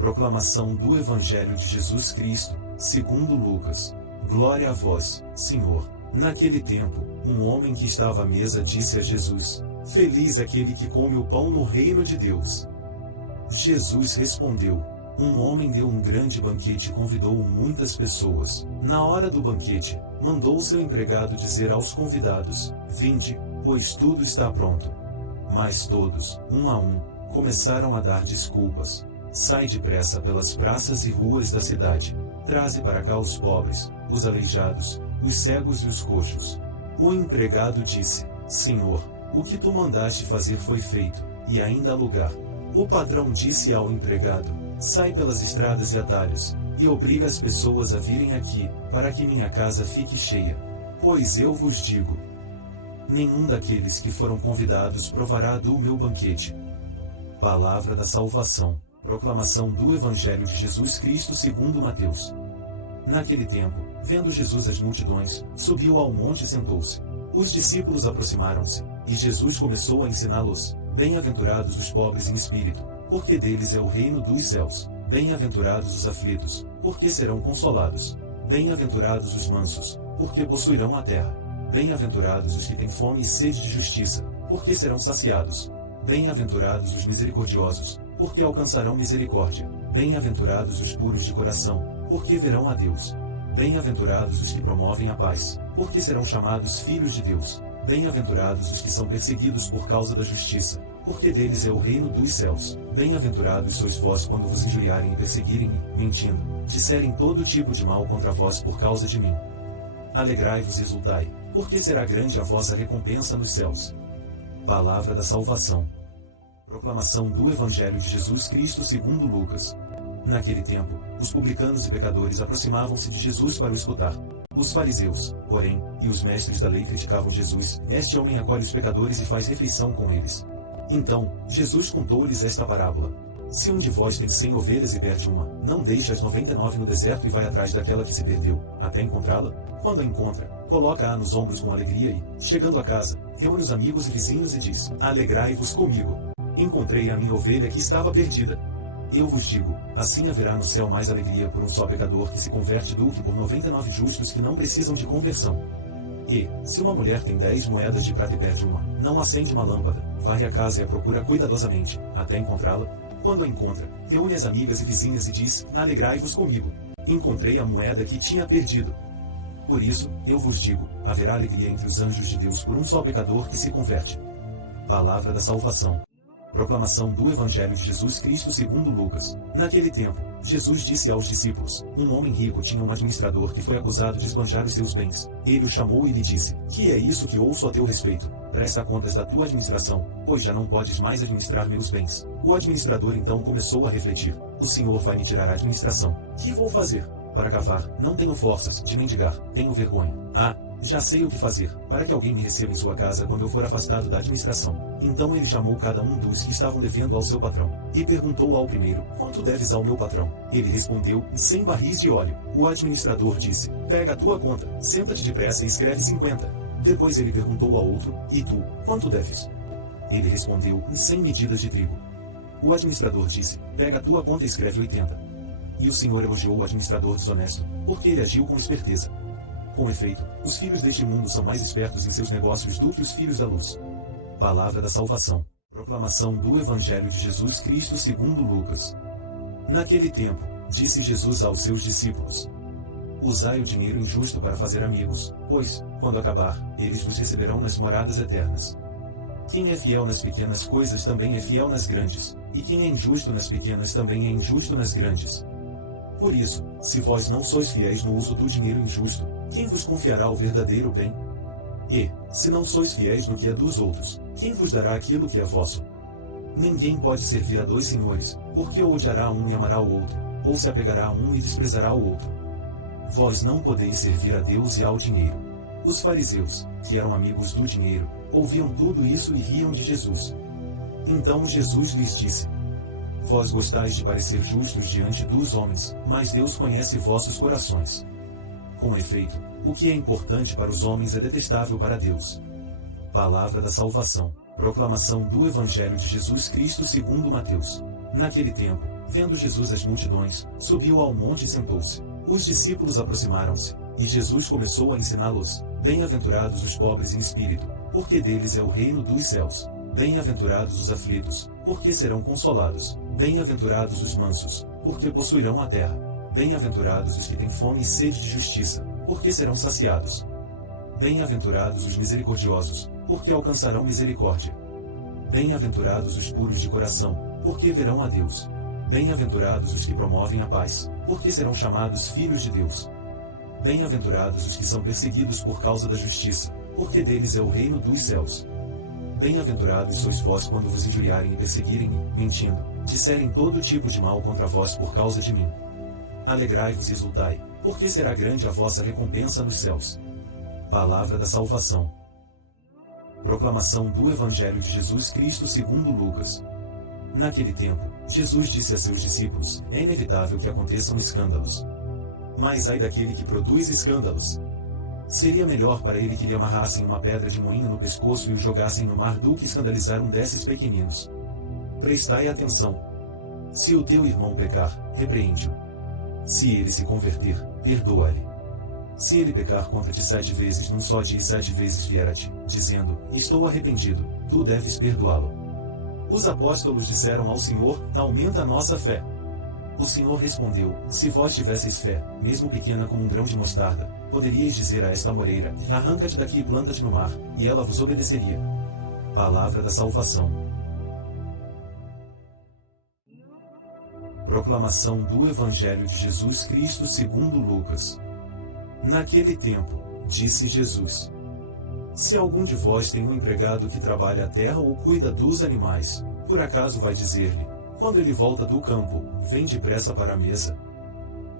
Proclamação do Evangelho de Jesus Cristo, segundo Lucas. Glória a vós, Senhor. Naquele tempo, um homem que estava à mesa disse a Jesus: Feliz aquele que come o pão no reino de Deus. Jesus respondeu: Um homem deu um grande banquete e convidou muitas pessoas. Na hora do banquete, mandou seu empregado dizer aos convidados: Vinde, pois tudo está pronto. Mas todos, um a um, começaram a dar desculpas. Sai depressa pelas praças e ruas da cidade. Traze para cá os pobres, os aleijados, os cegos e os coxos. O empregado disse: Senhor, o que tu mandaste fazer foi feito, e ainda há lugar. O patrão disse ao empregado: Sai pelas estradas e atalhos, e obriga as pessoas a virem aqui, para que minha casa fique cheia. Pois eu vos digo: nenhum daqueles que foram convidados provará do meu banquete. Palavra da salvação. Proclamação do Evangelho de Jesus Cristo segundo Mateus. Naquele tempo, vendo Jesus as multidões, subiu ao monte e sentou-se. Os discípulos aproximaram-se, e Jesus começou a ensiná-los: Bem-aventurados os pobres em espírito, porque deles é o reino dos céus. Bem-aventurados os aflitos, porque serão consolados. Bem-aventurados os mansos, porque possuirão a terra. Bem-aventurados os que têm fome e sede de justiça, porque serão saciados. Bem-aventurados os misericordiosos, porque alcançarão misericórdia. Bem-aventurados os puros de coração, porque verão a Deus. Bem-aventurados os que promovem a paz, porque serão chamados filhos de Deus. Bem-aventurados os que são perseguidos por causa da justiça, porque deles é o reino dos céus. Bem-aventurados sois vós quando vos injuriarem e perseguirem e, mentindo, disserem todo tipo de mal contra vós por causa de mim. Alegrai-vos e exultai, porque será grande a vossa recompensa nos céus. Palavra da salvação. Proclamação do Evangelho de Jesus Cristo segundo Lucas. Naquele tempo, os publicanos e pecadores aproximavam-se de Jesus para o escutar. Os fariseus, porém, e os mestres da lei criticavam Jesus: Este homem acolhe os pecadores e faz refeição com eles. Então, Jesus contou-lhes esta parábola: Se um de vós tem 100 ovelhas e perde uma, não deixa as 99 no deserto e vai atrás daquela que se perdeu, até encontrá-la? Quando a encontra, coloca-a nos ombros com alegria e, chegando a casa, reúne os amigos e vizinhos e diz: Alegrai-vos comigo. Encontrei a minha ovelha que estava perdida. Eu vos digo, assim haverá no céu mais alegria por um só pecador que se converte do que por 99 justos que não precisam de conversão. E, se uma mulher tem 10 moedas de prata e perde uma, não acende uma lâmpada, varre a casa e a procura cuidadosamente, até encontrá-la. Quando a encontra, reúne as amigas e vizinhas e diz: Alegrai-vos comigo. Encontrei a moeda que tinha perdido. Por isso, eu vos digo, haverá alegria entre os anjos de Deus por um só pecador que se converte. Palavra da salvação. Proclamação do Evangelho de Jesus Cristo segundo Lucas. Naquele tempo, Jesus disse aos discípulos: Um homem rico tinha um administrador que foi acusado de esbanjar os seus bens. Ele o chamou e lhe disse: Que é isso que ouço a teu respeito? Presta contas da tua administração, pois já não podes mais administrar meus bens. O administrador então começou a refletir: O Senhor vai me tirar a administração. Que vou fazer? Para cavar, não tenho forças; de mendigar, tenho vergonha. Já sei o que fazer, para que alguém me receba em sua casa quando eu for afastado da administração. Então ele chamou cada um dos que estavam devendo ao seu patrão, e perguntou ao primeiro: Quanto deves ao meu patrão? Ele respondeu: 100 barris de óleo. O administrador disse: Pega a tua conta, senta-te depressa e escreve 50. Depois ele perguntou ao outro: E tu, quanto deves? Ele respondeu: 100 medidas de trigo. O administrador disse: Pega a tua conta e escreve 80. E o Senhor elogiou o administrador desonesto, porque ele agiu com esperteza. Com efeito, os filhos deste mundo são mais espertos em seus negócios do que os filhos da luz. Palavra da salvação. Proclamação do Evangelho de Jesus Cristo segundo Lucas. Naquele tempo, disse Jesus aos seus discípulos: Usai o dinheiro injusto para fazer amigos, pois, quando acabar, eles vos receberão nas moradas eternas. Quem é fiel nas pequenas coisas também é fiel nas grandes, e quem é injusto nas pequenas também é injusto nas grandes. Por isso, se vós não sois fiéis no uso do dinheiro injusto, quem vos confiará o verdadeiro bem? E, se não sois fiéis no que é dos outros, quem vos dará aquilo que é vosso? Ninguém pode servir a dois senhores, porque ou odiará um e amará o outro, ou se apegará a um e desprezará o outro. Vós não podeis servir a Deus e ao dinheiro. Os fariseus, que eram amigos do dinheiro, ouviam tudo isso e riam de Jesus. Então Jesus lhes disse: Vós gostais de parecer justos diante dos homens, mas Deus conhece vossos corações. Com efeito, o que é importante para os homens é detestável para Deus. Palavra da salvação. Proclamação do Evangelho de Jesus Cristo segundo Mateus. Naquele tempo, Vendo Jesus as multidões, subiu ao monte e sentou-se. Os discípulos aproximaram-se, e Jesus começou a ensiná-los: Bem-aventurados os pobres em espírito, porque deles é o reino dos céus. Bem-aventurados os aflitos, porque serão consolados. Bem-aventurados os mansos, porque possuirão a terra. Bem-aventurados os que têm fome e sede de justiça, porque serão saciados. Bem-aventurados os misericordiosos, porque alcançarão misericórdia. Bem-aventurados os puros de coração, porque verão a Deus. Bem-aventurados os que promovem a paz, porque serão chamados filhos de Deus. Bem-aventurados os que são perseguidos por causa da justiça, porque deles é o reino dos céus. Bem-aventurados sois vós quando vos injuriarem e perseguirem e, mentindo, disserem todo tipo de mal contra vós por causa de mim. Alegrai-vos e exultai, porque será grande a vossa recompensa nos céus. Palavra da salvação. Proclamação do Evangelho de Jesus Cristo segundo Lucas. Naquele tempo, Jesus disse a seus discípulos: É inevitável que aconteçam escândalos. Mas ai daquele que produz escândalos. Seria melhor para ele que lhe amarrassem uma pedra de moinho no pescoço e o jogassem no mar do que escandalizar um desses pequeninos. Prestai atenção. Se o teu irmão pecar, repreende-o. Se ele se converter, perdoa-lhe. Se ele pecar contra ti 7 vezes num só dia e 7 vezes vier a ti, dizendo: Estou arrependido, tu deves perdoá-lo. Os apóstolos disseram ao Senhor: Aumenta a nossa fé. O Senhor respondeu: Se vós tivesseis fé, mesmo pequena como um grão de mostarda, poderíeis dizer a esta moreira: Arranca-te daqui e planta-te no mar, e ela vos obedeceria. Palavra da salvação. Proclamação do Evangelho de Jesus Cristo segundo Lucas. Naquele tempo, disse Jesus: Se algum de vós tem um empregado que trabalha a terra ou cuida dos animais, por acaso vai dizer-lhe, quando ele volta do campo: Vem depressa para a mesa?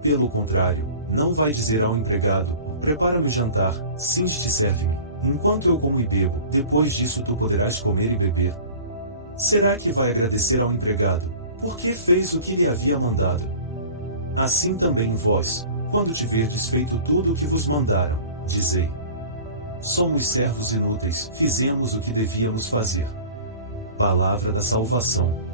Pelo contrário, não vai dizer ao empregado: Prepara-me o jantar, cinge-te e serve-me, enquanto eu como e bebo, depois disso tu poderás comer e beber. Será que vai agradecer ao empregado, porque fez o que lhe havia mandado? Assim também vós, quando tiverdes feito tudo o que vos mandaram, dizei: Somos servos inúteis, fizemos o que devíamos fazer. Palavra da salvação.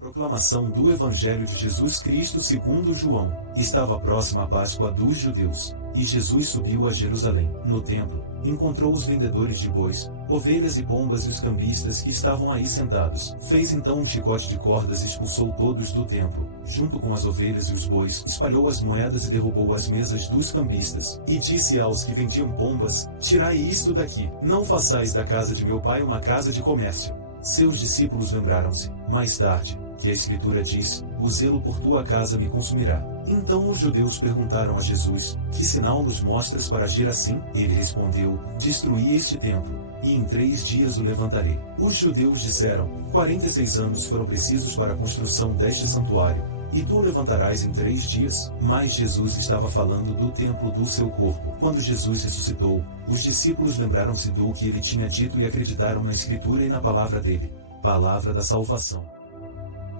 Proclamação do Evangelho de Jesus Cristo segundo João. Estava próxima a Páscoa dos judeus, e Jesus subiu a Jerusalém. No templo, encontrou os vendedores de bois, ovelhas e pombas e os cambistas que estavam aí sentados. Fez então um chicote de cordas e expulsou todos do templo, junto com as ovelhas e os bois, espalhou as moedas e derrubou as mesas dos cambistas. E disse aos que vendiam pombas: Tirai isto daqui, não façais da casa de meu pai uma casa de comércio. Seus discípulos lembraram-se, mais tarde, que a Escritura diz: O zelo por tua casa me consumirá. Então os judeus perguntaram a Jesus: Que sinal nos mostras para agir assim? Ele respondeu: Destruí este templo, e em 3 dias o levantarei. Os judeus disseram: 46 anos foram precisos para a construção deste santuário, e tu o levantarás em 3 dias? Mas Jesus estava falando do templo do seu corpo. Quando Jesus ressuscitou, os discípulos lembraram-se do que ele tinha dito e acreditaram na Escritura e na palavra dele. Palavra da salvação.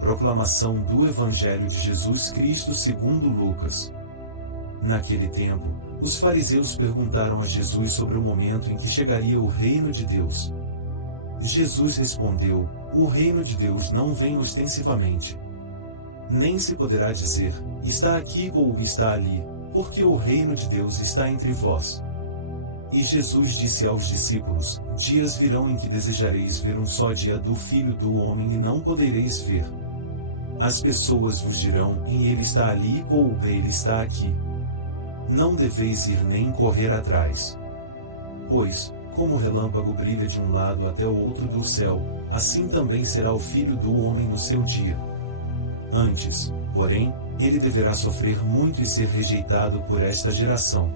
Proclamação do Evangelho de Jesus Cristo segundo Lucas. Naquele tempo, os fariseus perguntaram a Jesus sobre o momento em que chegaria o reino de Deus. Jesus respondeu: O reino de Deus não vem ostensivamente. Nem se poderá dizer: está aqui ou está ali, porque o reino de Deus está entre vós. E Jesus disse aos discípulos: Dias virão em que desejareis ver um só dia do Filho do Homem e não podereis ver. As pessoas vos dirão: ele está ali ou ele está aqui. Não deveis ir nem correr atrás. Pois, como o relâmpago brilha de um lado até o outro do céu, assim também será o Filho do Homem no seu dia. Antes, porém, ele deverá sofrer muito e ser rejeitado por esta geração.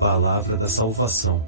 Palavra da salvação.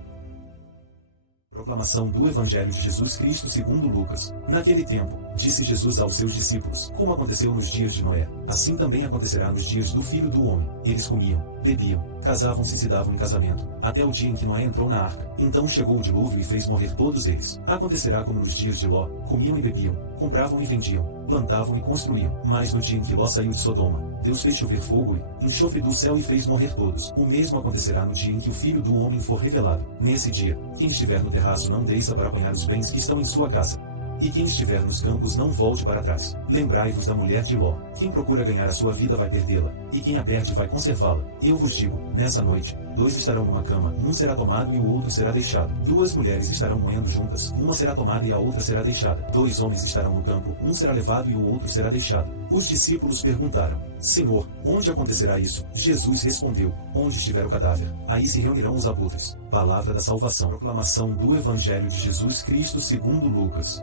Proclamação do Evangelho de Jesus Cristo segundo Lucas. Naquele tempo, disse Jesus aos seus discípulos: Como aconteceu nos dias de Noé, assim também acontecerá nos dias do Filho do Homem. Eles comiam, bebiam, casavam-se e se davam em casamento, até o dia em que Noé entrou na arca. Então chegou o dilúvio e fez morrer todos eles. Acontecerá como nos dias de Ló: comiam e bebiam, compravam e vendiam, plantavam e construíam. Mas no dia em que Ló saiu de Sodoma, Deus fez chover fogo e enxofre do céu e fez morrer todos. O mesmo acontecerá no dia em que o Filho do Homem for revelado. Nesse dia, quem estiver no terraço não desça para apanhar os bens que estão em sua casa. e quem estiver nos campos não volte para trás. Lembrai-vos da mulher de Ló. Quem procura ganhar a sua vida vai perdê-la, e quem a perde vai conservá-la. Eu vos digo, nessa noite, 2 estarão numa cama, um será tomado e o outro será deixado. 2 mulheres estarão moendo juntas, uma será tomada e a outra será deixada. 2 homens estarão no campo, um será levado e o outro será deixado. Os discípulos perguntaram: Senhor, onde acontecerá isso? Jesus respondeu: Onde estiver o cadáver, aí se reunirão os abutres. Palavra da salvação. Proclamação do Evangelho de Jesus Cristo segundo Lucas.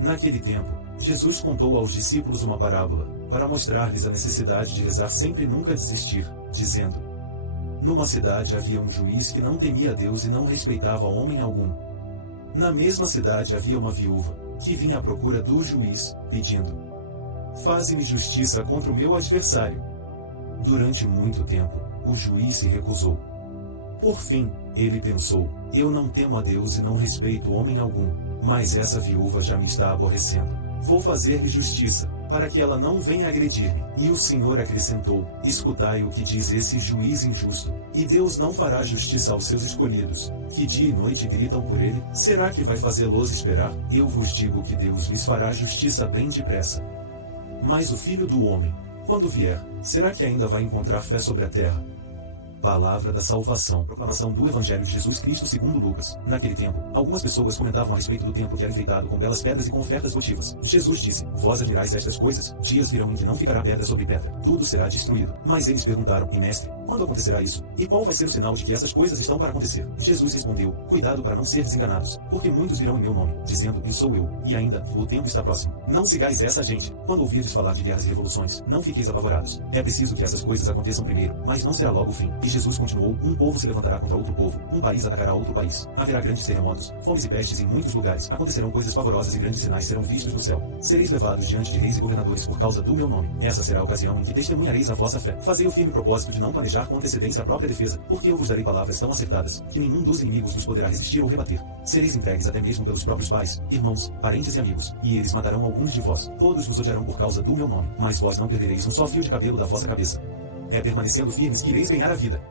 Naquele tempo, Jesus contou aos discípulos uma parábola, para mostrar-lhes a necessidade de rezar sempre e nunca desistir, dizendo: Numa cidade havia um juiz que não temia a Deus e não respeitava homem algum. Na mesma cidade havia uma viúva, que vinha à procura do juiz, pedindo: Faze-me justiça contra o meu adversário. Durante muito tempo, o juiz se recusou. Por fim, ele pensou: Eu não temo a Deus e não respeito homem algum, mas essa viúva já me está aborrecendo. Vou fazer-lhe justiça, para que ela não venha agredir-me. E o Senhor acrescentou: Escutai o que diz esse juiz injusto. E Deus não fará justiça aos seus escolhidos, que dia e noite gritam por ele? Será que vai fazê-los esperar? Eu vos digo que Deus lhes fará justiça bem depressa. Mas o Filho do Homem, quando vier, será que ainda vai encontrar fé sobre a terra? Palavra da salvação. Proclamação do Evangelho de Jesus Cristo segundo Lucas. Naquele tempo, algumas pessoas comentavam a respeito do templo que era enfeitado com belas pedras e com ofertas votivas. Jesus disse: Vós admirais estas coisas? Dias virão em que não ficará pedra sobre pedra, tudo será destruído. Mas eles perguntaram: E mestre, quando acontecerá isso? E qual vai ser o sinal de que essas coisas estão para acontecer? Jesus respondeu: Cuidado para não ser desenganados, porque muitos virão em meu nome, dizendo: Eu sou eu, e ainda, o tempo está próximo. Não sigais essa gente. Quando ouvirdes falar de guerras e revoluções, não fiqueis apavorados. É preciso que essas coisas aconteçam primeiro, mas não será logo o fim. E Jesus continuou: Um povo se levantará contra outro povo, um país atacará outro país. Haverá grandes terremotos, fomes e pestes em muitos lugares. Acontecerão coisas pavorosas e grandes sinais serão vistos no céu. Sereis levados diante de reis e governadores por causa do meu nome. Essa será a ocasião em que testemunhareis a vossa fé. Fazei o firme propósito de não planejar com antecedência a própria defesa, porque eu vos darei palavras tão acertadas, que nenhum dos inimigos vos poderá resistir ou rebater. Sereis entregues até mesmo pelos próprios pais, irmãos, parentes e amigos, e eles matarão alguns de vós. Todos vos odiarão por causa do meu nome, mas vós não perdereis um só fio de cabelo da vossa cabeça. É permanecendo firmes que ireis ganhar a vida.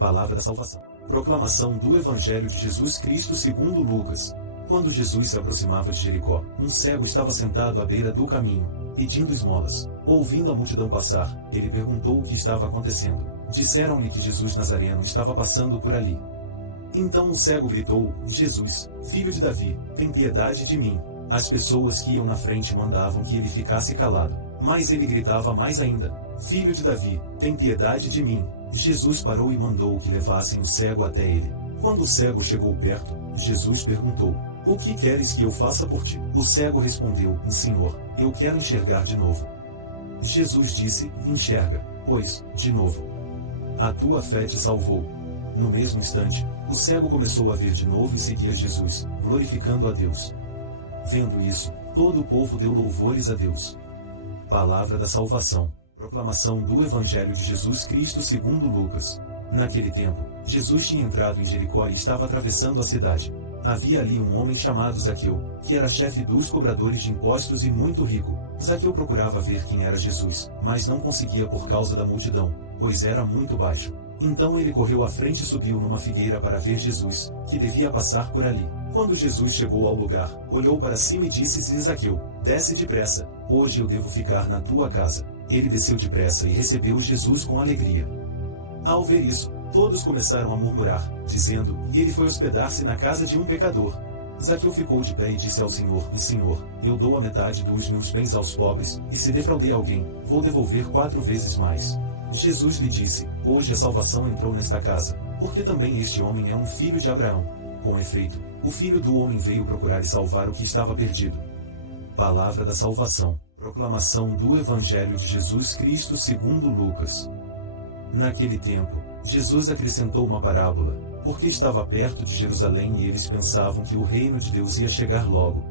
Palavra da salvação. Proclamação do Evangelho de Jesus Cristo segundo Lucas. Quando Jesus se aproximava de Jericó, um cego estava sentado à beira do caminho, pedindo esmolas. Ouvindo a multidão passar, ele perguntou o que estava acontecendo. Disseram-lhe que Jesus Nazareno estava passando por ali. Então o cego gritou: Jesus, filho de Davi, tem piedade de mim. As pessoas que iam na frente mandavam que ele ficasse calado, mas ele gritava mais ainda: Filho de Davi, tem piedade de mim. Jesus parou e mandou que levassem o cego até ele. Quando o cego chegou perto, Jesus perguntou: O que queres que eu faça por ti? O cego respondeu: Senhor, eu quero enxergar de novo. Jesus disse: Enxerga, pois, de novo. A tua fé te salvou. No mesmo instante, o cego começou a ver de novo e seguia Jesus, glorificando a Deus. Vendo isso, todo o povo deu louvores a Deus. Palavra da salvação. Proclamação do Evangelho de Jesus Cristo segundo Lucas. Naquele tempo, Jesus tinha entrado em Jericó e estava atravessando a cidade. Havia ali um homem chamado Zaqueu, que era chefe dos cobradores de impostos e muito rico. Zaqueu procurava ver quem era Jesus, mas não conseguia por causa da multidão, pois era muito baixo. Então ele correu à frente e subiu numa figueira para ver Jesus, que devia passar por ali. Quando Jesus chegou ao lugar, olhou para cima e disse-lhe: Zaqueu, desce depressa, hoje eu devo ficar na tua casa. Ele desceu depressa e recebeu Jesus com alegria. Ao ver isso, todos começaram a murmurar, dizendo: E ele foi hospedar-se na casa de um pecador. Zaqueu ficou de pé e disse ao Senhor: Senhor, eu dou a metade dos meus bens aos pobres, e se defraudei alguém, vou devolver 4 vezes mais. Jesus lhe disse: Hoje a salvação entrou nesta casa, porque também este homem é um filho de Abraão. Com efeito, o Filho do Homem veio procurar e salvar o que estava perdido. Palavra da salvação. Proclamação do Evangelho de Jesus Cristo segundo Lucas. Naquele tempo, Jesus acrescentou uma parábola, porque estava perto de Jerusalém e eles pensavam que o reino de Deus ia chegar logo.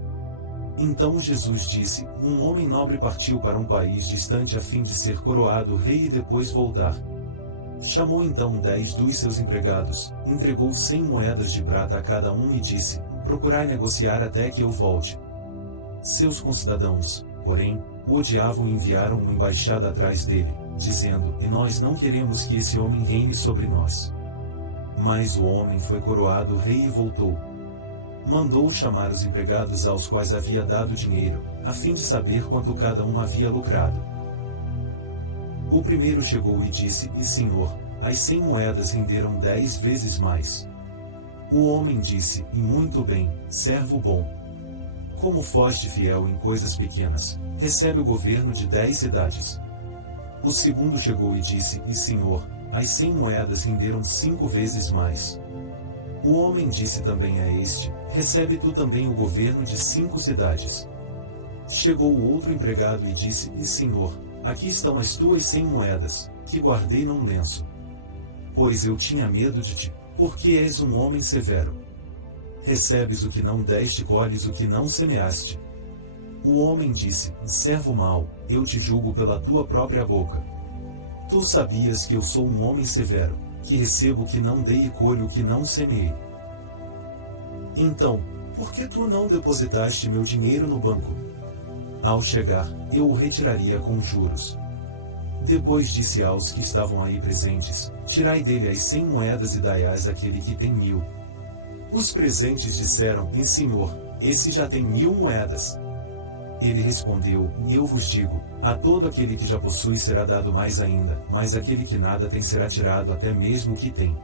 Então Jesus disse: Um homem nobre partiu para um país distante a fim de ser coroado rei e depois voltar. Chamou então 10 dos seus empregados, entregou 100 moedas de prata a cada um e disse: Procurai negociar até que eu volte. Seus concidadãos, porém, o odiavam e enviaram uma embaixada atrás dele, dizendo: E nós não queremos que esse homem reine sobre nós. Mas o homem foi coroado rei e voltou. mandou chamar os empregados aos quais havia dado dinheiro, a fim de saber quanto cada um havia lucrado. O primeiro chegou e disse: "E senhor, as 100 moedas renderam 10 vezes mais." O homem disse: "E muito bem, servo bom. Como foste fiel em coisas pequenas, recebe o governo de 10 cidades." O segundo chegou e disse: "E senhor, as 100 moedas renderam 5 vezes mais." O homem disse também a este: "Recebe tu também o governo de 5 cidades." Chegou o outro empregado e disse: "E senhor, aqui estão as tuas 100 moedas, que guardei num lenço. Pois eu tinha medo de ti, porque és um homem severo. Recebes o que não deste, colhes o que não semeaste." O homem disse: "Servo mau, eu te julgo pela tua própria boca. Tu sabias que eu sou um homem severo, que recebo o que não dei e colho o que não semeei. Então, por que tu não depositaste meu dinheiro no banco? Ao chegar, eu o retiraria com juros." Depois disse aos que estavam aí presentes: "Tirai dele as 100 moedas e dai-as àquele que tem 1000. Os presentes disseram: "E senhor, esse já tem 1000 moedas." Ele respondeu: "Eu vos digo, a todo aquele que já possui será dado mais ainda, mas aquele que nada tem será tirado até mesmo o que tem.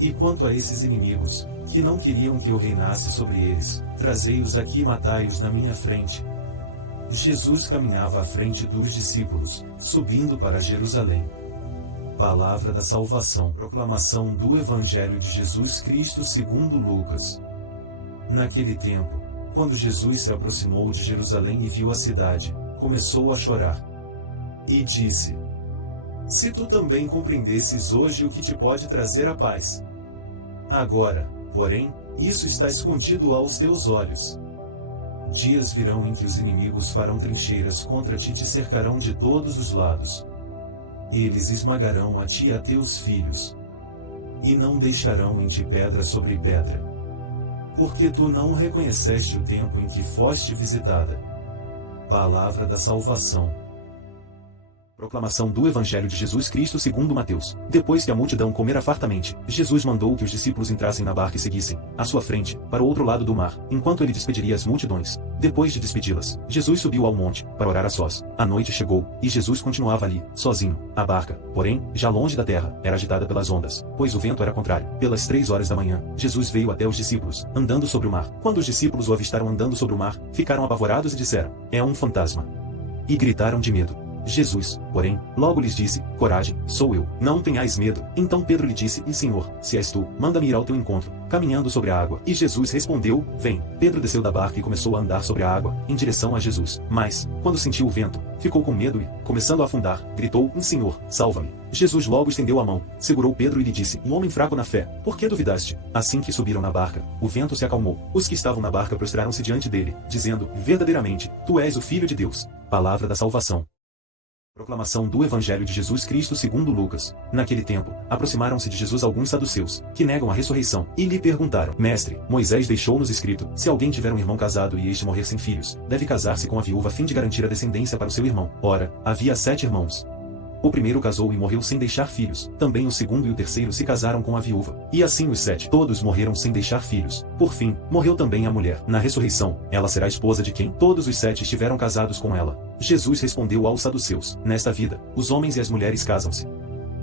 E quanto a esses inimigos, que não queriam que eu reinasse sobre eles, trazei-os aqui e matai-os na minha frente." Jesus caminhava à frente dos discípulos, subindo para Jerusalém. Palavra da salvação. Proclamação do Evangelho de Jesus Cristo segundo Lucas. Naquele tempo, quando Jesus se aproximou de Jerusalém e viu a cidade, começou a chorar. E disse: "Se tu também compreendesses hoje o que te pode trazer a paz. Agora, porém, isso está escondido aos teus olhos. Dias virão em que os inimigos farão trincheiras contra ti e te cercarão de todos os lados. Eles esmagarão a ti e a teus filhos. E não deixarão em ti pedra sobre pedra. Porque tu não reconheceste o tempo em que foste visitada." Palavra da salvação. Proclamação do Evangelho de Jesus Cristo segundo Mateus. Depois que a multidão comera fartamente, Jesus mandou que os discípulos entrassem na barca e seguissem, à sua frente, para o outro lado do mar, enquanto ele despediria as multidões. Depois de despedi-las, Jesus subiu ao monte, para orar a sós. A noite chegou, e Jesus continuava ali, sozinho. A barca, porém, já longe da terra, era agitada pelas ondas, pois o vento era contrário. Pelas 3 horas da manhã, Jesus veio até os discípulos, andando sobre o mar. Quando os discípulos o avistaram andando sobre o mar, ficaram apavorados e disseram: "É um fantasma." E gritaram de medo. Jesus, porém, logo lhes disse: "Coragem, sou eu, não tenhais medo." Então Pedro lhe disse: "E Senhor, se és tu, manda-me ir ao teu encontro, caminhando sobre a água." E Jesus respondeu: "Vem." Pedro desceu da barca e começou a andar sobre a água, em direção a Jesus. Mas, quando sentiu o vento, ficou com medo e, começando a afundar, gritou: "Senhor, salva-me." Jesus logo estendeu a mão, segurou Pedro e lhe disse: "Um homem fraco na fé, por que duvidaste?" Assim que subiram na barca, o vento se acalmou. Os que estavam na barca prostraram-se diante dele, dizendo: "Verdadeiramente, tu és o Filho de Deus." Palavra da salvação. Proclamação do Evangelho de Jesus Cristo segundo Lucas. Naquele tempo, aproximaram-se de Jesus alguns saduceus, que negam a ressurreição, e lhe perguntaram: "Mestre, Moisés deixou-nos escrito, se alguém tiver um irmão casado e este morrer sem filhos, deve casar-se com a viúva a fim de garantir a descendência para o seu irmão. Ora, havia 7 irmãos. O primeiro casou e morreu sem deixar filhos. Também o segundo e o terceiro se casaram com a viúva. E assim os 7. Todos morreram sem deixar filhos. Por fim, morreu também a mulher. Na ressurreição, ela será esposa de quem? Todos os 7 estiveram casados com ela." Jesus respondeu aos saduceus: "Nesta vida, os homens e as mulheres casam-se.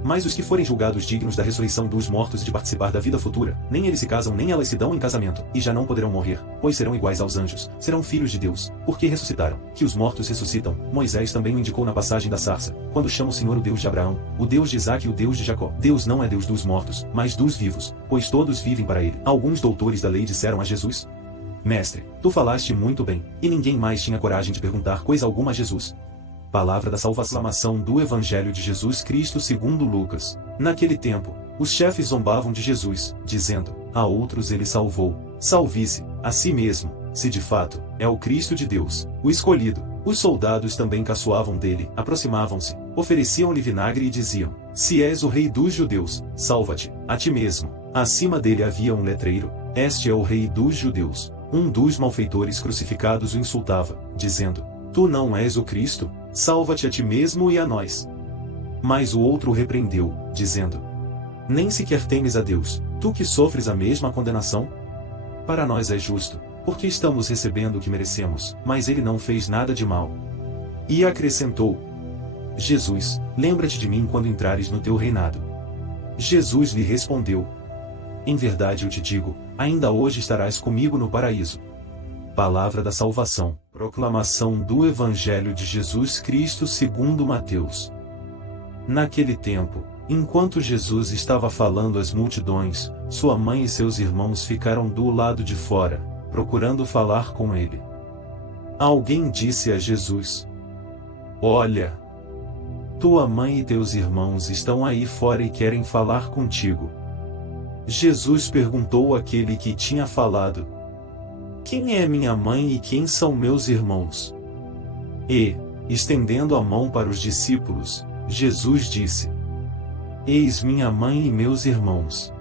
Mas os que forem julgados dignos da ressurreição dos mortos e de participar da vida futura, nem eles se casam nem elas se dão em casamento, e já não poderão morrer, pois serão iguais aos anjos, serão filhos de Deus, porque ressuscitaram. Que os mortos ressuscitam, Moisés também o indicou na passagem da sarça, quando chama o Senhor o Deus de Abraão, o Deus de Isaque e o Deus de Jacó. Deus não é Deus dos mortos, mas dos vivos, pois todos vivem para ele." Alguns doutores da lei disseram a Jesus: "Mestre, tu falaste muito bem." E ninguém mais tinha coragem de perguntar coisa alguma a Jesus. Palavra da salvação do Evangelho de Jesus Cristo segundo Lucas. Naquele tempo, os chefes zombavam de Jesus, dizendo: "A outros ele salvou. Salve-se a si mesmo, se de fato é o Cristo de Deus, o escolhido." Os soldados também caçoavam dele, aproximavam-se, ofereciam-lhe vinagre e diziam: "Se és o rei dos judeus, salva-te a ti mesmo." Acima dele havia um letreiro: "Este é o rei dos judeus." Um dos malfeitores crucificados o insultava, dizendo: "Tu não és o Cristo? Salva-te a ti mesmo e a nós." Mas o outro o repreendeu, dizendo: "Nem sequer temes a Deus, tu que sofres a mesma condenação?" para nós é justo, porque estamos recebendo o que merecemos, mas ele não fez nada de mal. E acrescentou: Jesus, lembra-te de mim quando entrares no teu reinado. Jesus lhe respondeu: Em verdade eu te digo, ainda hoje estarás comigo no paraíso. Palavra da salvação. Proclamação do Evangelho de Jesus Cristo segundo Mateus. Naquele tempo, enquanto Jesus estava falando às multidões, sua mãe e seus irmãos ficaram do lado de fora, procurando falar com ele. Alguém disse a Jesus: Olha, tua mãe e teus irmãos estão aí fora e querem falar contigo. Jesus perguntou àquele que tinha falado: Quem é minha mãe e quem são meus irmãos? E, estendendo a mão para os discípulos, Jesus disse: Eis minha mãe e meus irmãos.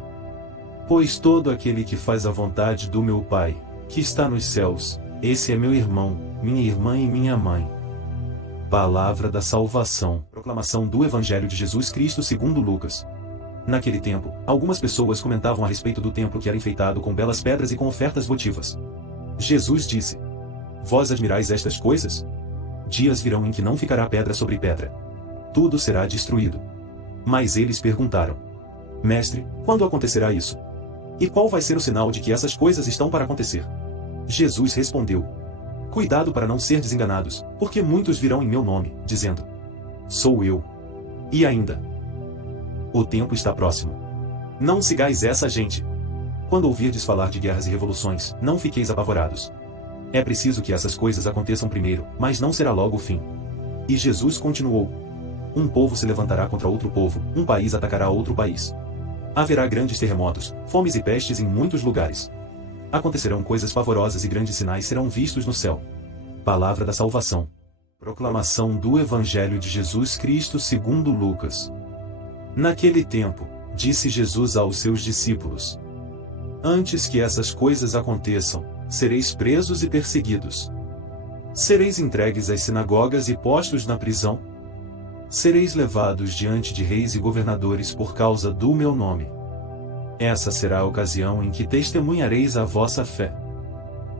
Pois todo aquele que faz a vontade do meu Pai, que está nos céus, esse é meu irmão, minha irmã e minha mãe. Palavra da salvação. Proclamação do Evangelho de Jesus Cristo segundo Lucas. Naquele tempo, algumas pessoas comentavam a respeito do templo que era enfeitado com belas pedras e com ofertas votivas. Jesus disse: Vós admirais estas coisas? Dias virão em que não ficará pedra sobre pedra. Tudo será destruído. Mas eles perguntaram: Mestre, quando acontecerá isso? E qual vai ser o sinal de que essas coisas estão para acontecer? Jesus respondeu: Cuidado para não ser desenganados, porque muitos virão em meu nome, dizendo: Sou eu. E ainda: O tempo está próximo. Não sigais essa gente. Quando ouvirdes falar de guerras e revoluções, não fiqueis apavorados. É preciso que essas coisas aconteçam primeiro, mas não será logo o fim. E Jesus continuou: Um povo se levantará contra outro povo, um país atacará outro país. Haverá grandes terremotos, fomes e pestes em muitos lugares. Acontecerão coisas pavorosas e grandes sinais serão vistos no céu. Palavra da salvação. Proclamação do Evangelho de Jesus Cristo segundo Lucas. Naquele tempo, disse Jesus aos seus discípulos: Antes que essas coisas aconteçam, sereis presos e perseguidos. Sereis entregues às sinagogas e postos na prisão. Sereis levados diante de reis e governadores por causa do meu nome. Essa será a ocasião em que testemunhareis a vossa fé.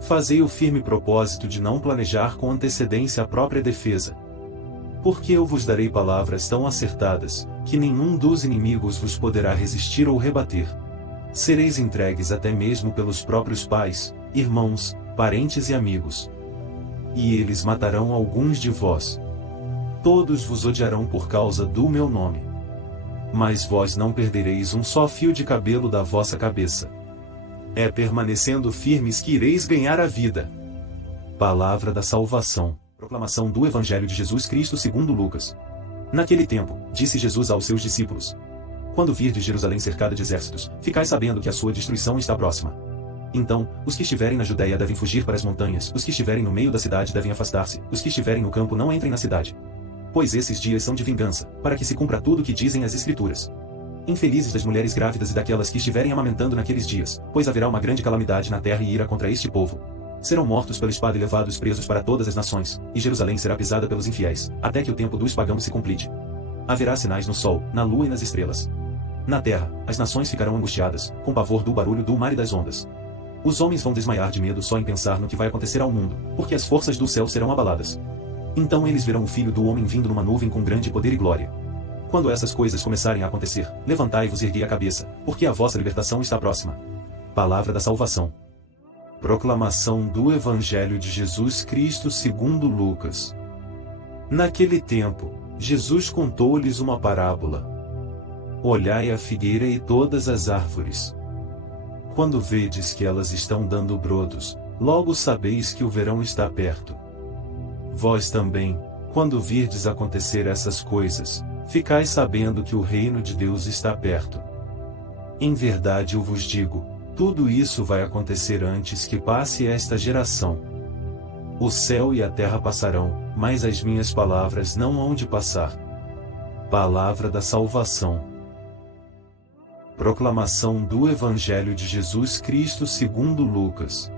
Fazei o firme propósito de não planejar com antecedência a própria defesa. Porque eu vos darei palavras tão acertadas, que nenhum dos inimigos vos poderá resistir ou rebater. Sereis entregues até mesmo pelos próprios pais, irmãos, parentes e amigos. E eles matarão alguns de vós. Todos vos odiarão por causa do meu nome. Mas vós não perdereis um só fio de cabelo da vossa cabeça. É permanecendo firmes que ireis ganhar a vida. Palavra da salvação. Proclamação do Evangelho de Jesus Cristo segundo Lucas. Naquele tempo, disse Jesus aos seus discípulos: Quando virdes Jerusalém cercada de exércitos, ficai sabendo que a sua destruição está próxima. Então, os que estiverem na Judeia devem fugir para as montanhas, os que estiverem no meio da cidade devem afastar-se, os que estiverem no campo não entrem na cidade. Pois esses dias são de vingança, para que se cumpra tudo o que dizem as Escrituras. Infelizes das mulheres grávidas e daquelas que estiverem amamentando naqueles dias, pois haverá uma grande calamidade na terra e ira contra este povo. Serão mortos pela espada e levados presos para todas as nações, e Jerusalém será pisada pelos infiéis, até que o tempo dos pagãos se complete. Haverá sinais no sol, na lua e nas estrelas. Na terra, as nações ficarão angustiadas, com pavor do barulho do mar e das ondas. Os homens vão desmaiar de medo só em pensar no que vai acontecer ao mundo, porque as forças do céu serão abaladas. Então eles verão o Filho do Homem vindo numa nuvem com grande poder e glória. Quando essas coisas começarem a acontecer, levantai-vos e erguei a cabeça, porque a vossa libertação está próxima. Palavra da salvação. Proclamação do Evangelho de Jesus Cristo segundo Lucas. Naquele tempo, Jesus contou-lhes uma parábola. Olhai a figueira e todas as árvores. Quando vedes que elas estão dando brotos, logo sabeis que o verão está perto. Vós também, quando virdes acontecer essas coisas, ficai sabendo que o reino de Deus está perto. Em verdade eu vos digo, tudo isso vai acontecer antes que passe esta geração. O céu e a terra passarão, mas as minhas palavras não hão de passar. Palavra da salvação. Proclamação do Evangelho de Jesus Cristo segundo Lucas.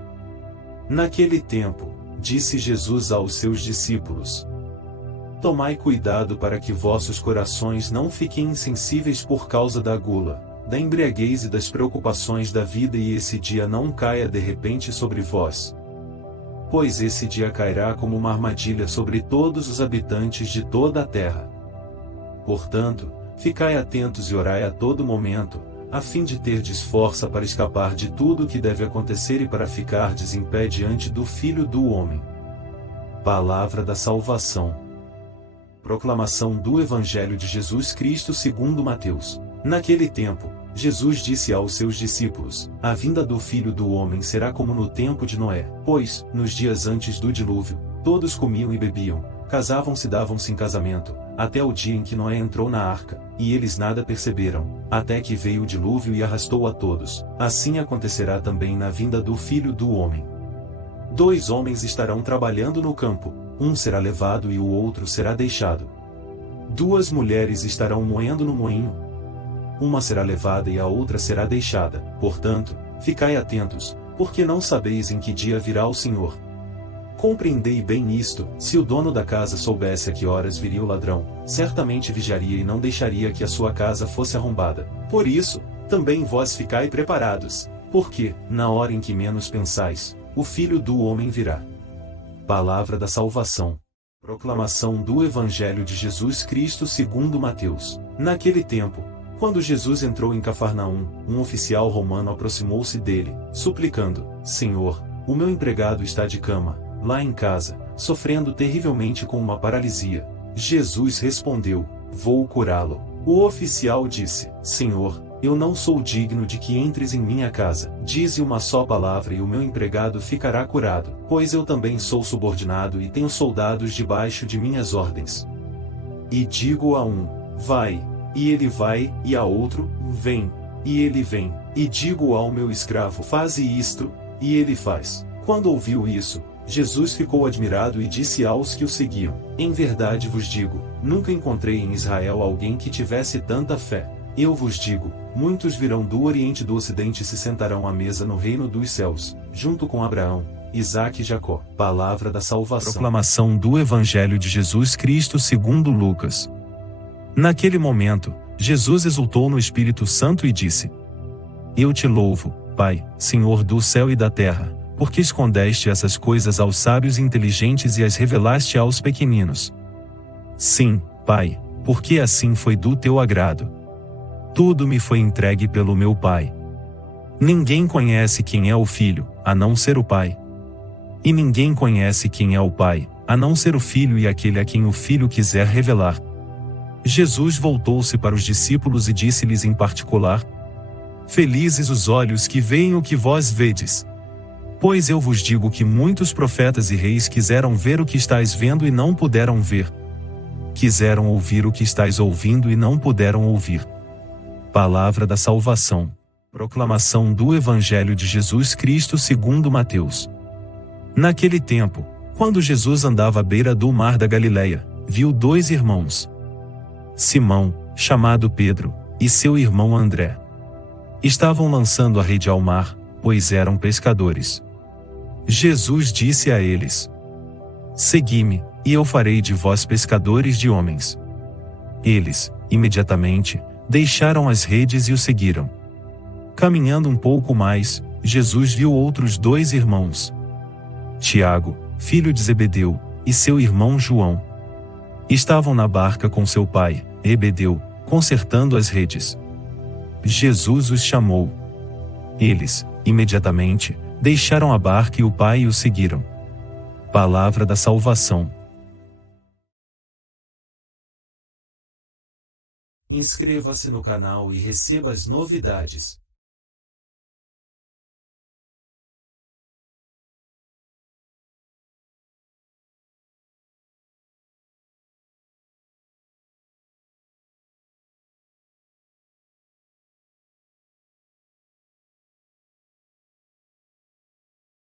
Naquele tempo, disse Jesus aos seus discípulos: Tomai cuidado para que vossos corações não fiquem insensíveis por causa da gula, da embriaguez e das preocupações da vida, e esse dia não caia de repente sobre vós. Pois esse dia cairá como uma armadilha sobre todos os habitantes de toda a terra. Portanto, ficai atentos e orai a todo momento, a fim de terdes força para escapar de tudo o que deve acontecer e para ficardes em pé diante do Filho do Homem. Palavra da salvação. Proclamação do Evangelho de Jesus Cristo segundo Mateus. Naquele tempo, Jesus disse aos seus discípulos: a vinda do Filho do Homem será como no tempo de Noé, pois, nos dias antes do dilúvio, todos comiam e bebiam, casavam-se e davam-se em casamento, até o dia em que Noé entrou na arca, e eles nada perceberam, até que veio o dilúvio e arrastou a todos. Assim acontecerá também na vinda do Filho do Homem. 2 homens estarão trabalhando no campo, um será levado e o outro será deixado. 2 mulheres estarão moendo no moinho, uma será levada e a outra será deixada. Portanto, ficai atentos, porque não sabeis em que dia virá o Senhor. Compreendei bem isto: se o dono da casa soubesse a que horas viria o ladrão, certamente vigiaria e não deixaria que a sua casa fosse arrombada. Por isso, também vós ficai preparados, porque, na hora em que menos pensais, o Filho do Homem virá. Palavra da salvação. Proclamação do Evangelho de Jesus Cristo segundo Mateus. Naquele tempo, quando Jesus entrou em Cafarnaum, um oficial romano aproximou-se dele, suplicando: Senhor, o meu empregado está de cama, lá em casa, sofrendo terrivelmente com uma paralisia. Jesus respondeu: vou curá-lo. O oficial disse: Senhor, eu não sou digno de que entres em minha casa. Dize uma só palavra e o meu empregado ficará curado, pois eu também sou subordinado e tenho soldados debaixo de minhas ordens. E digo a um: vai, e ele vai, e a outro: vem, e ele vem. E digo ao meu escravo: faze isto, e ele faz. Quando ouviu isso, Jesus ficou admirado e disse aos que o seguiam: em verdade vos digo, nunca encontrei em Israel alguém que tivesse tanta fé. Eu vos digo, muitos virão do Oriente e do Ocidente e se sentarão à mesa no reino dos céus, junto com Abraão, Isaque e Jacó. Palavra da salvação. Proclamação do Evangelho de Jesus Cristo segundo Lucas. Naquele momento, Jesus exultou no Espírito Santo e disse: eu te louvo, Pai, Senhor do céu e da terra, porque escondeste essas coisas aos sábios e inteligentes e as revelaste aos pequeninos. Sim, Pai, porque assim foi do teu agrado. Tudo me foi entregue pelo meu Pai. Ninguém conhece quem é o Filho, a não ser o Pai. E ninguém conhece quem é o Pai, a não ser o Filho e aquele a quem o Filho quiser revelar. Jesus voltou-se para os discípulos e disse-lhes em particular: felizes os olhos que veem o que vós vedes. Pois eu vos digo que muitos profetas e reis quiseram ver o que estáis vendo e não puderam ver. Quiseram ouvir o que estáis ouvindo e não puderam ouvir. Palavra da salvação. Proclamação do Evangelho de Jesus Cristo segundo Mateus. Naquele tempo, quando Jesus andava à beira do mar da Galileia, viu 2 irmãos, Simão, chamado Pedro, e seu irmão André. Estavam lançando a rede ao mar, pois eram pescadores. Jesus disse a eles: segui-me, e eu farei de vós pescadores de homens. Eles, imediatamente, deixaram as redes e o seguiram. Caminhando um pouco mais, Jesus viu outros 2 irmãos, Tiago, filho de Zebedeu, e seu irmão João. Estavam na barca com seu pai, Zebedeu, consertando as redes. Jesus os chamou. Eles, imediatamente, deixaram a barca e o pai e o seguiram. Palavra da salvação. Inscreva-se no canal e receba as novidades.